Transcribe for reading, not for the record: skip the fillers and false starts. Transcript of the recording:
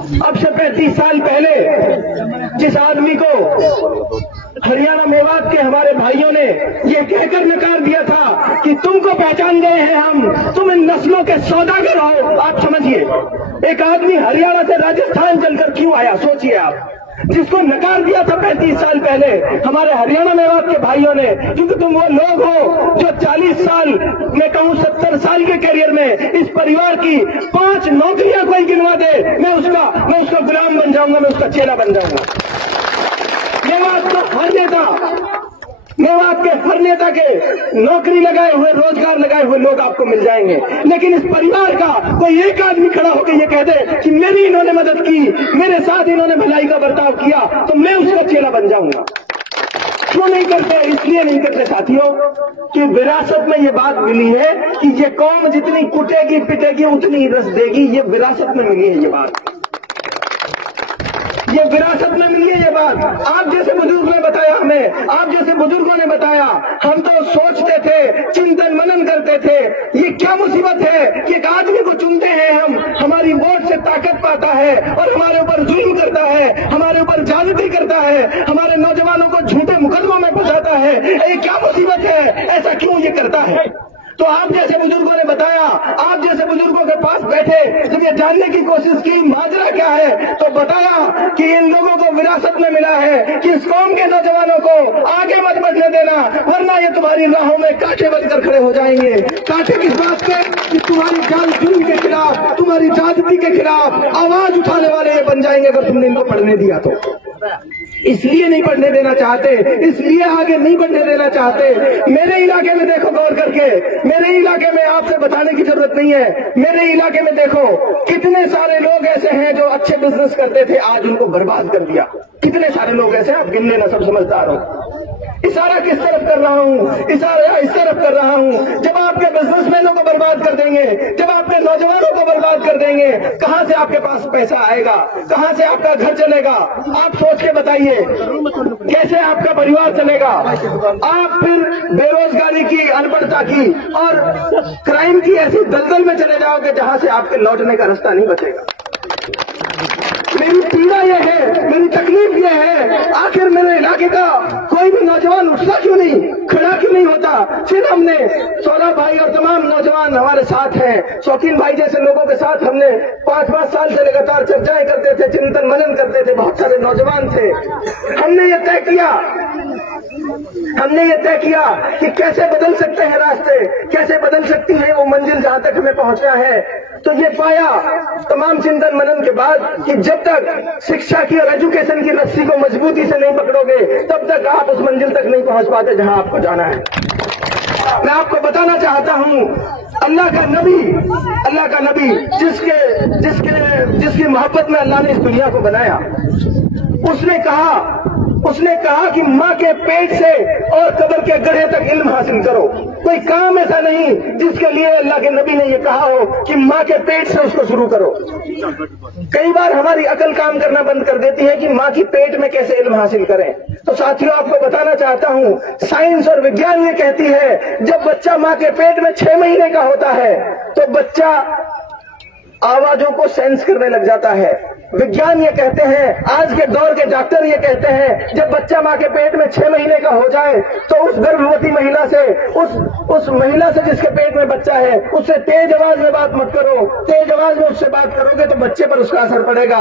अब से 35 साल पहले जिस आदमी को हरियाणा मेवात के हमारे भाइयों ने ये कहकर नकार दिया था कि तुमको पहचान गए हैं हम, तुम इन नस्लों के सौदागर हो। आप समझिए, एक आदमी हरियाणा से राजस्थान चलकर क्यों आया, सोचिए आप। जिसको नकार दिया था 35 साल पहले हमारे हरियाणा मेवात के भाइयों ने, क्योंकि तुम वो लोग हो जो 40 साल, मैं कहूं 70 साल के करियर में इस परिवार की 5 नौकरियां कोई गिनवा दे, मैं उसका गुलाम बन जाऊंगा, मैं उसका चेला बन जाऊंगा। मेवात के हर नेता के नौकरी लगाए हुए, रोजगार लगाए हुए लोग आपको मिल जाएंगे, लेकिन इस परिवार का कोई एक आदमी खड़ा होकर ये कह दे कि मेरी इन्होंने मदद की, मेरे साथ इन्होंने भलाई का बर्ताव किया, तो मैं उसका चेला बन जाऊंगा। क्यों नहीं करते? इसलिए नहीं करते साथियों कि विरासत में ये बात मिली है कि ये कौम जितनी कुटेगी पिटेगी उतनी रस देगी। ये विरासत में मिली है, ये बात ये विरासत में मिली है ये बात। आप जैसे बुजुर्ग ने बताया हमें, आप जैसे बुजुर्गों ने बताया, हम तो सोचते थे, चिंतन मनन करते थे, ये क्या मुसीबत है कि एक आदमी को चुनते हैं हम, हमारी वोट से ताकत पाता है और हमारे ऊपर जुल्म करता है, हमारे ऊपर ज्यादती करता है, हमारे नौजवानों को झूठे मुकदमों में फंसाता है। ये क्या मुसीबत है, ऐसा क्यों ये करता है? तो आप जैसे बुजुर्गों ने बताया, आप जैसे बुजुर्गों के पास बैठे जब ये जानने की कोशिश की माजरा क्या है, तो बताया कि इन लोगों को विरासत में मिला है कि इस कौम के नौजवानों को आगे मत बढ़ने देना, वरना ये तुम्हारी राहों में कांटे बनकर खड़े हो जाएंगे। कांटे किस बात के? कि तुम्हारी जान जुल्म के खिलाफ, तुम्हारी जाति के खिलाफ आवाज उठाने वाले ये बन जाएंगे अगर तुमने इनको पढ़ने दिया तो। इसलिए नहीं पढ़ने देना चाहते, इसलिए आगे नहीं बढ़ने देना चाहते। मेरे इलाके में देखो गौर करके, मेरे इलाके में आपसे बताने की जरूरत नहीं है, मेरे इलाके में देखो कितने सारे लोग ऐसे हैं जो अच्छे बिजनेस करते थे, आज उनको बर्बाद कर दिया। कितने सारे लोग ऐसे हैं, आप गिन लेना, सब समझदार हो। इशारा किस तरफ कर रहा हूँ? इशारा इस तरफ कर रहा हूँ, जब आपके बिजनेसमैनों को बर्बाद कर देंगे, जब आपके नौजवानों को बर्बाद कर देंगे, कहां से आपके पास पैसा आएगा, कहां से आपका घर चलेगा? आप सोच के बताइए, कैसे आपका परिवार चलेगा? आप फिर बेरोजगारी की, अनपढ़ता की और क्राइम की ऐसी दलदल में चले जाओगे जहां से आपके लौटने का रास्ता नहीं बचेगा। मेरी पीड़ा यह है, मेरी तकलीफ यह है, आखिर मेरे इलाके का कोई भी नौजवान उठता क्यों नहीं, खड़ा क्यों नहीं होता? फिर हमने सौरभ भाई और तमाम नौजवान हमारे साथ हैं, शौकीन भाई जैसे लोगों के साथ हमने 5-5 साल से लगातार चर्चाएं करते थे, चिंतन मनन करते थे, बहुत सारे नौजवान थे। हमने ये तय किया कि कैसे बदल सकते हैं रास्ते, कैसे बदल सकती है वो मंजिल जहां तक हमें पहुंचना है। तो ये पाया तमाम चिंतन मनन के बाद कि जब तक शिक्षा की और एजुकेशन की रस्सी को मजबूती से नहीं पकड़ोगे, तब तक आप उस मंजिल तक नहीं पहुंच पाते जहां आपको जाना है। मैं आपको बताना चाहता हूं, अल्लाह का नबी जिसकी मोहब्बत में अल्लाह ने इस दुनिया को बनाया, उसने कहा कि माँ के पेट से और कब्र के गड्ढे तक इल्म हासिल करो। कोई काम ऐसा नहीं जिसके लिए अल्लाह के नबी ने ये कहा हो कि माँ के पेट से उसको शुरू करो। कई बार हमारी अकल काम करना बंद कर देती है कि माँ की पेट में कैसे इल्म हासिल करें। तो साथियों, आपको बताना चाहता हूँ, साइंस और विज्ञान ये कहती है, जब बच्चा माँ के पेट में 6 महीने का होता है तो बच्चा आवाजों को सेंस करने लग जाता है। विज्ञान ये कहते हैं, आज के दौर के डॉक्टर ये कहते हैं, जब बच्चा माँ के पेट में 6 महीने का हो जाए तो उस गर्भवती महिला से, उस महिला से जिसके पेट में बच्चा है, उससे तेज आवाज में बात मत करो। तेज आवाज में उससे बात करोगे तो बच्चे पर उसका असर पड़ेगा।